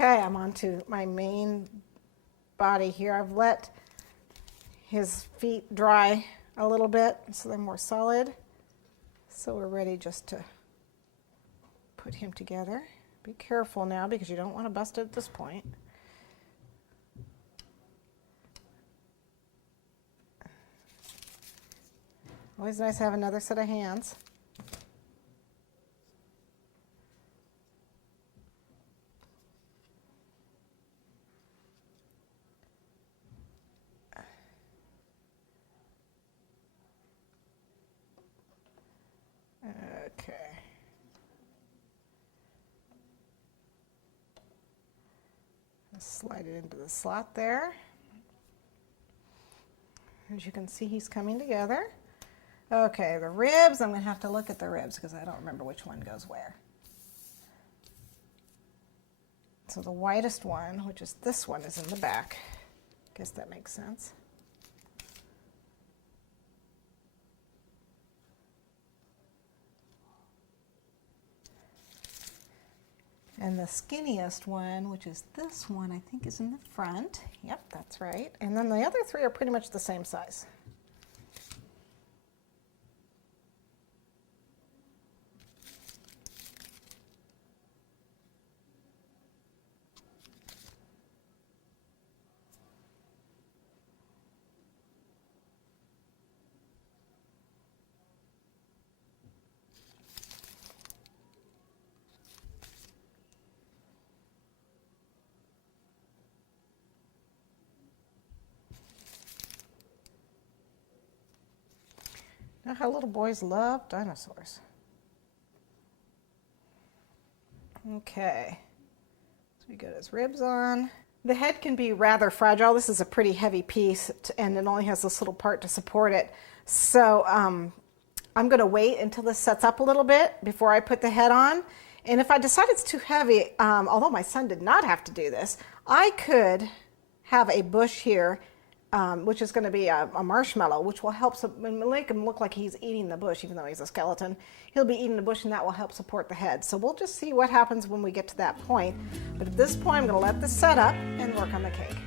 Okay, I'm on to my main body here. I've let his feet dry a little bit so they're more solid. So we're ready just to put him together. Be careful now because you don't want to bust it at this point. Always nice to have another set of hands. Okay. Slide it into the slot there. As you can see, he's coming together. Okay, the ribs, I'm going to have to look at the ribs because I don't remember which one goes where. So the whitest one, which is this one, is in the back. Guess that makes sense. And the skinniest one, which is this one, I think is in the front. Yep, that's right. And then the other three are pretty much the same size. Know how little boys love dinosaurs. Okay, so we got his ribs on. The head can be rather fragile. This is a pretty heavy piece and it only has this little part to support it. So I'm going to wait until this sets up a little bit before I put the head on. And if I decide it's too heavy, although my son did not have to do this, I could have a bush here which is going to be a marshmallow, which will help make him look like he's eating the bush, even though he's a skeleton. He'll be eating the bush, and that will help support the head. So we'll just see what happens when we get to that point. But at this point, I'm going to let this set up and work on the cake.